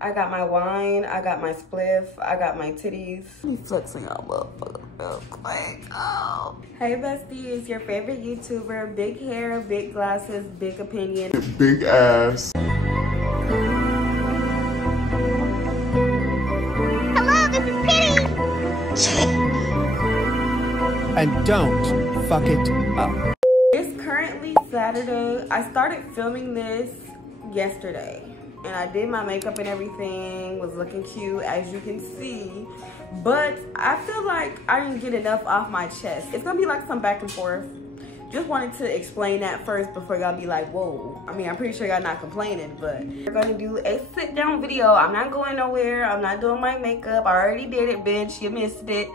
I got my wine, I got my spliff, I got my titties. Me flexing y'all motherfuckers real quick. Oh. Hey bestie, it's your favorite YouTuber. Big hair, big glasses, big opinion. Big ass. Hello, this is Kitty. And don't fuck it up. It's currently Saturday. I started filming this yesterday. And I did my makeup and everything, was looking cute as you can see. But I feel like I didn't get enough off my chest. It's gonna be like some back and forth. Just wanted to explain that first before y'all be like, whoa. I mean, I'm pretty sure y'all not complaining, but we're gonna do a sit down video. I'm not going nowhere. I'm not doing my makeup. I already did it, bitch. You missed it.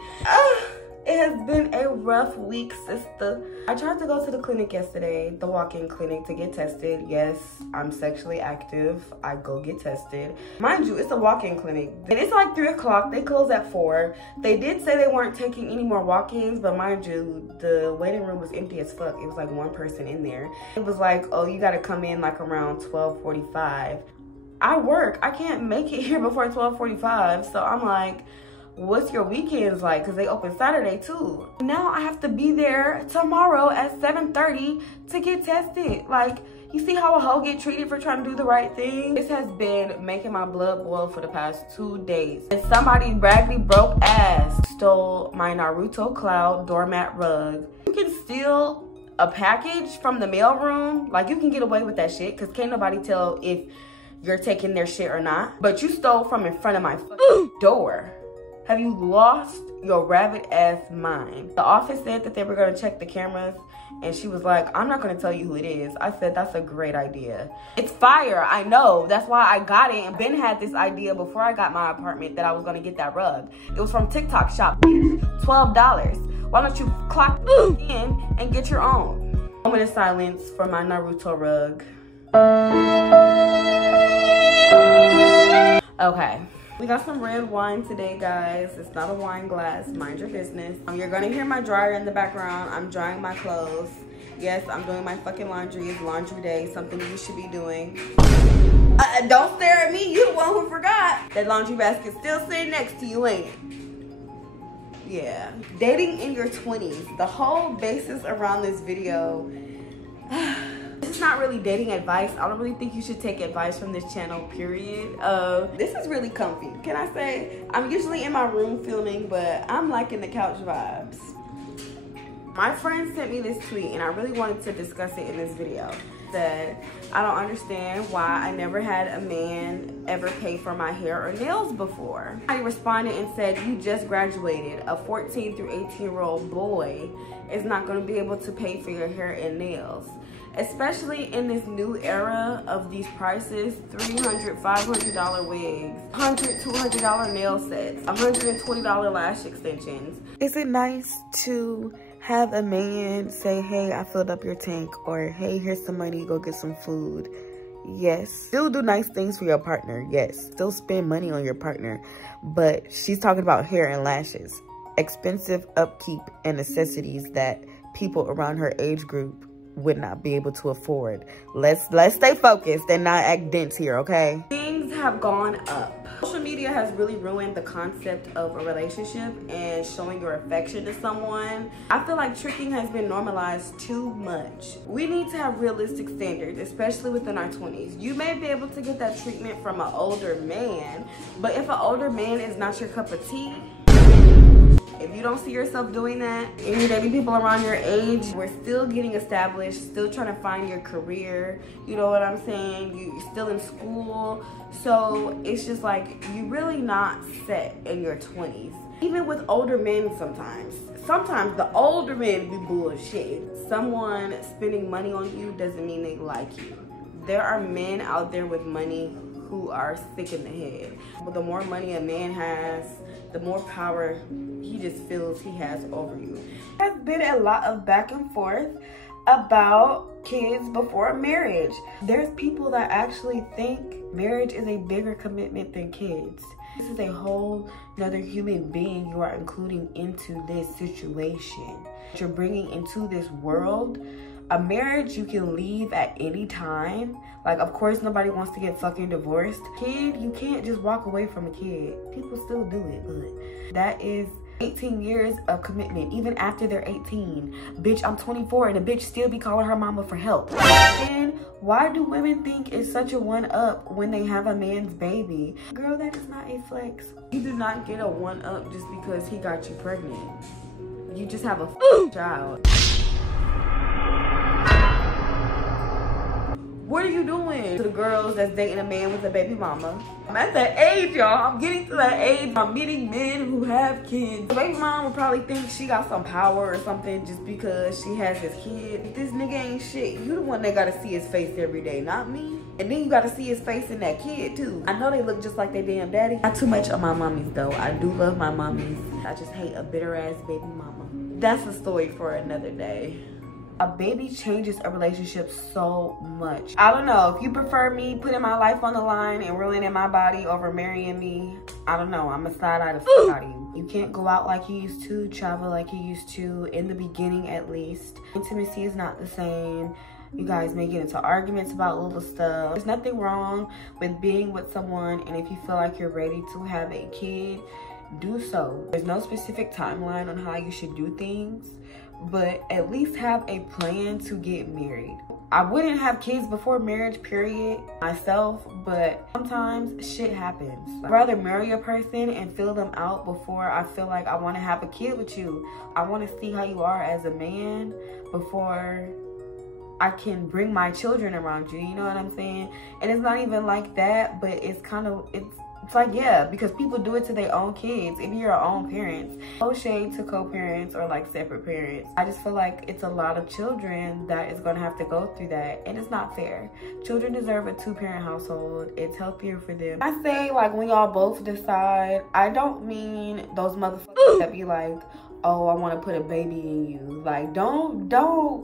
It has been a rough week, sister. I tried to go to the clinic yesterday, the walk-in clinic, to get tested. Yes, I'm sexually active. I go get tested. Mind you, it's a walk-in clinic. And it's like 3 o'clock. They close at 4. They did say they weren't taking any more walk-ins, but mind you, the waiting room was empty as fuck. It was like one person in there. It was like, oh, you gotta come in like around 12:45. I work. I can't make it here before 12:45. So I'm like, what's your weekends like? Because they open Saturday too. Now I have to be there tomorrow at 7:30 to get tested. Like, you see how a hoe get treated for trying to do the right thing? This has been making my blood boil for the past 2 days. And somebody raggedy broke ass stole my Naruto Cloud doormat rug. You can steal a package from the mailroom. Like, you can get away with that shit because can't nobody tell if you're taking their shit or not. But you stole from in front of my fucking door. Have you lost your rabbit ass mind? The office said that they were gonna check the cameras and she was like, I'm not gonna tell you who it is. I said, that's a great idea. It's fire, I know. That's why I got it. And Ben had this idea before I got my apartment that I was gonna get that rug. It was from TikTok shop, $12. Why don't you clock in and get your own? Moment of silence for my Naruto rug. Okay. We got some red wine today, guys. It's not a wine glass. Mind your business. You're gonna hear my dryer in the background. I'm drying my clothes. Yes, I'm doing my fucking laundry. It's laundry day. Something you should be doing. Don't stare at me. You the one who forgot. That laundry basket's still sitting next to you, ain't it? Yeah. Dating in your 20s. The whole basis around this video. This is not really dating advice. I don't really think you should take advice from this channel, period. This is really comfy. Can I say? I'm usually in my room filming, but I'm liking the couch vibes. My friend sent me this tweet and I really wanted to discuss it in this video. Said, I don't understand why I never had a man ever pay for my hair or nails before. I responded and said, you just graduated. A 14 through 18-year-old boy is not gonna be able to pay for your hair and nails. Especially in this new era of these prices, $300, $500 wigs, $100, $200 nail sets, $120 lash extensions. Is it nice to have a man say, hey, I filled up your tank, or hey, here's some money, go get some food? Yes. Still do nice things for your partner, yes. Still spend money on your partner, but she's talking about hair and lashes. Expensive upkeep and necessities that people around her age group would not be able to afford. Let's stay focused and not act dense here, okay? Things have gone up. Social media has really ruined the concept of a relationship and showing your affection to someone. I feel like tricking has been normalized too much. We need to have realistic standards, especially within our 20s. You may be able to get that treatment from an older man, but if an older man is not your cup of tea, if you don't see yourself doing that, any baby people around your age, we're still getting established, still trying to find your career. You know what I'm saying? You're still in school. So it's just like, you're really not set in your 20s. Even with older men sometimes the older men be bullshit. Someone spending money on you doesn't mean they like you. There are men out there with money who are sick in the head. But the more money a man has, the more power he just feels he has over you. There's been a lot of back and forth about kids before marriage. There's people that actually think marriage is a bigger commitment than kids. This is a whole nother human being you are including into this situation. You're bringing into this world A marriage you can leave at any time. Like, of course, nobody wants to get fucking divorced. Kid, you can't just walk away from a kid. People still do it, but that is 18 years of commitment, even after they're 18. Bitch, I'm 24 and a bitch still be calling her mama for help. And why do women think it's such a one-up when they have a man's baby? Girl, that is not a flex. You do not get a one-up just because he got you pregnant. You just have a child. What are you doing to the girls that's dating a man with a baby mama? I'm at that age, y'all. I'm getting to that age. I'm meeting men who have kids. The baby mom will probably think she got some power or something just because she has his kid. This nigga ain't shit. You the one that gotta see his face every day, not me. And then you gotta see his face in that kid too. I know they look just like their damn daddy. Not too much on my mommies though. I do love my mommies. I just hate a bitter ass baby mama. That's a story for another day. A baby changes a relationship so much. I don't know. If you prefer me putting my life on the line and ruining my body over marrying me, I don't know. I'm gonna slide out of out of you. You can't go out like you used to, travel like you used to, in the beginning at least. Intimacy is not the same. You guys may get into arguments about little stuff. There's nothing wrong with being with someone, and if you feel like you're ready to have a kid, do so. There's no specific timeline on how you should do things, but at least have a plan to get married. I wouldn't have kids before marriage, period, myself, but sometimes shit happens. I'd rather marry a person and fill them out before I feel like I want to have a kid with you. I want to see how you are as a man before I can bring my children around you, you know what I'm saying? And it's not even like that, but it's kind of, it's like, yeah, because people do it to their own kids. If you're your own parents, no shade to co-parents or like separate parents. I just feel like it's a lot of children that is gonna have to go through that, and it's not fair. Children deserve a two-parent household. It's healthier for them. I say like when y'all both decide, I don't mean those motherfuckers that be like, oh, I want to put a baby in you. Like, don't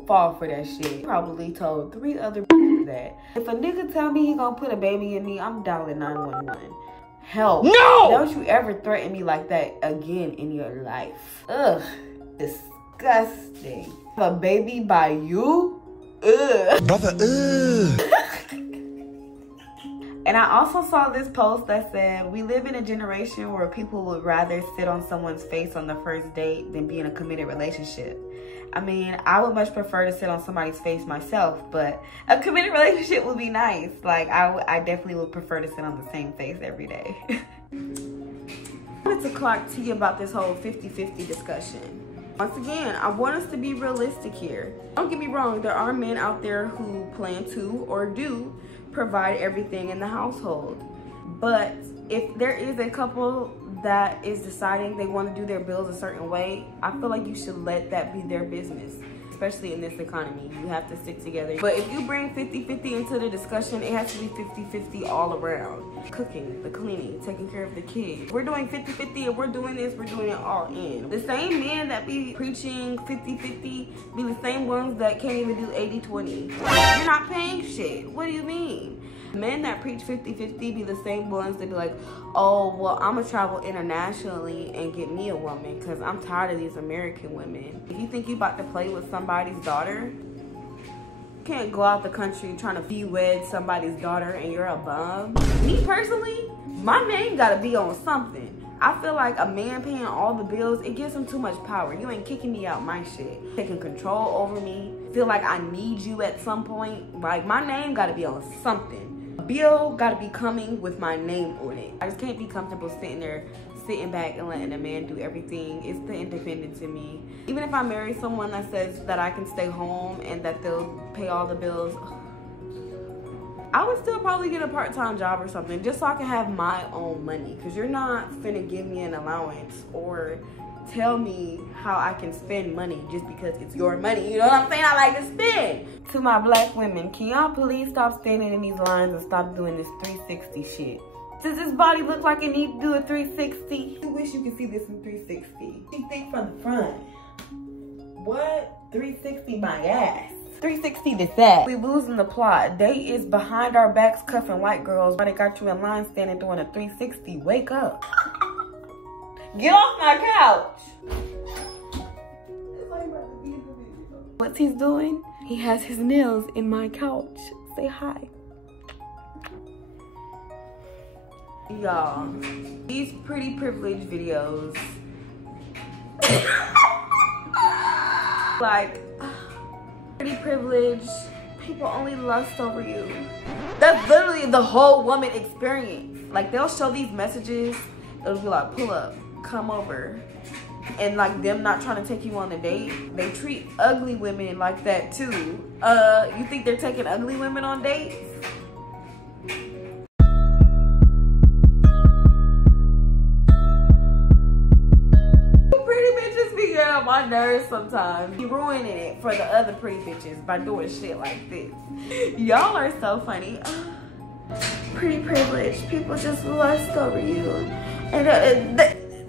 fall for that shit. Probably told 3 other that. If a nigga tell me he gonna put a baby in me, I'm dialing 911. Help. No! Don't you ever threaten me like that again in your life. Ugh. Disgusting. A baby by you? Ugh. Brother, ugh. And I also saw this post that said, we live in a generation where people would rather sit on someone's face on the first date than be in a committed relationship. I mean, I would much prefer to sit on somebody's face myself, but a committed relationship would be nice. Like, I definitely would prefer to sit on the same face every day. I wanted to clock to you about this whole 50-50 discussion. Once again, I want us to be realistic here. Don't get me wrong, there are men out there who plan to or do provide everything in the household. But if there is a couple that is deciding they want to do their bills a certain way, I feel like you should let that be their business. Especially in this economy, you have to stick together. But if you bring 50-50 into the discussion, it has to be 50-50 all around. Cooking, the cleaning, taking care of the kids. We're doing 50-50 and we're doing this, we're doing it all in. The same men that be preaching 50-50 be the same ones that can't even do 80-20. You're not paying shit. What do you mean? Men that preach 50-50 be the same ones that be like, oh, well, I'm gonna travel internationally and get me a woman because I'm tired of these American women. If you think you about to play with somebody's daughter, you can't go out the country trying to be-wed somebody's daughter and you're a bum. Me personally, my name gotta be on something. I feel like a man paying all the bills, it gives him too much power. You ain't kicking me out my shit. Taking control over me. Feel like I need you at some point. Like, my name gotta be on something. Bill gotta be coming with my name on it. I just can't be comfortable sitting back and letting a man do everything. It's the independence in me. Even if I marry someone that says that I can stay home and that they'll pay all the bills, I would still probably get a part-time job or something just so I can have my own money. Because you're not finna give me an allowance or tell me how I can spend money just because it's your money. You know what I'm saying? I like to spend. To my black women, can y'all please stop standing in these lines and stop doing this 360 shit? Does this body look like it needs to do a 360? I wish you could see this in 360. She think from the front. What? 360 my ass. 360 this ass. We losing the plot. They is behind our backs cuffing white girls while they got you in line standing doing a 360. Wake up. Get off my couch. What's he doing? He has his nails in my couch. Say hi. Y'all, these pretty privilege videos. Like, pretty privilege, people only lust over you. That's literally the whole woman experience. Like, they'll show these messages, it'll be like, pull up, come over. And like them not trying to take you on a date, they treat ugly women like that too. You think they're taking ugly women on dates? Pretty bitches be getting on my nerves sometimes. Be ruining it for the other pretty bitches by doing shit like this. Y'all are so funny. Pretty privilege, people just lust over you. And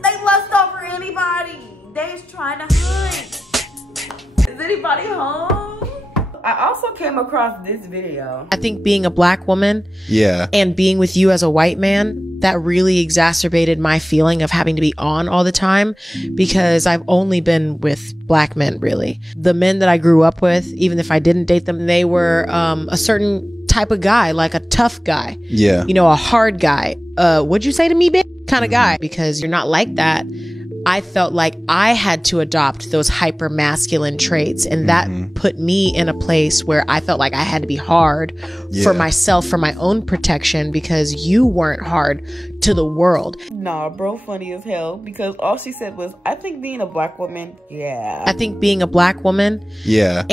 they lust over anybody. They just trying to hunt. Is anybody home? I also came across this video. I think being a black woman, and being with you as a white man, that really exacerbated my feeling of having to be on all the time, because I've only been with black men, really. The men that I grew up with, even if I didn't date them, they were a certain type of guy, like a tough guy. Yeah. You know, a hard guy. What'd you say to me, bitch? Kind of guy. Because you're not like that. I felt like I had to adopt those hyper masculine traits, and that put me in a place where I felt like I had to be hard for myself, for my own protection, because you weren't hard to the world. Nah, bro, funny as hell, because all she said was, I think being a black woman, I think being a black woman, yeah,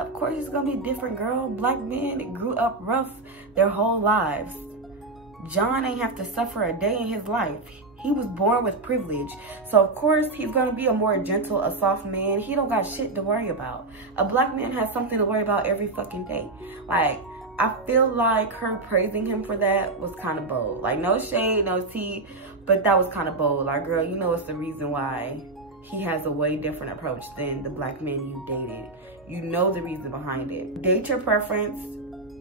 of course it's gonna be different, girl. Black men grew up rough their whole lives. John ain't have to suffer a day in his life. He was born with privilege. So of course he's gonna be a more gentle, a soft man. He don't got shit to worry about. A black man has something to worry about every fucking day. Like, I feel like her praising him for that was kind of bold. Like, no shade, no tea, but that was kind of bold. Like, girl, you know it's the reason why he has a way different approach than the black men you dated. You know the reason behind it. Date your preference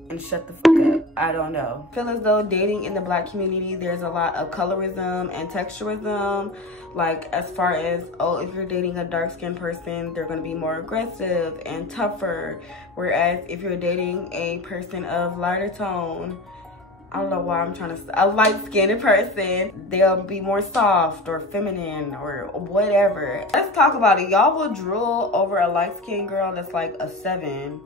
and shut the fuck up. I don't know. I feel as though dating in the black community, there's a lot of colorism and texturism. Like, as far as, oh, if you're dating a dark-skinned person, they're gonna be more aggressive and tougher. Whereas if you're dating a person of lighter tone, I don't know why I'm trying to, a light-skinned person, they'll be more soft or feminine or whatever. Let's talk about it. Y'all will drool over a light-skinned girl that's like a 7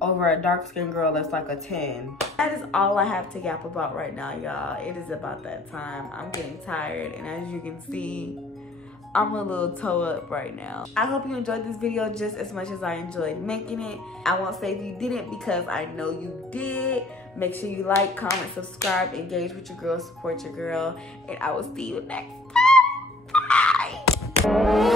over a dark-skinned girl that's like a 10. That is all I have to yap about right now, y'all. It is about that time. I'm getting tired, and as you can see, I'm a little toe up right now. I hope you enjoyed this video just as much as I enjoyed making it. I won't say if you didn't, because I know you did. Make sure you like, comment, subscribe, engage with your girl, support your girl, and I will see you next time. Bye!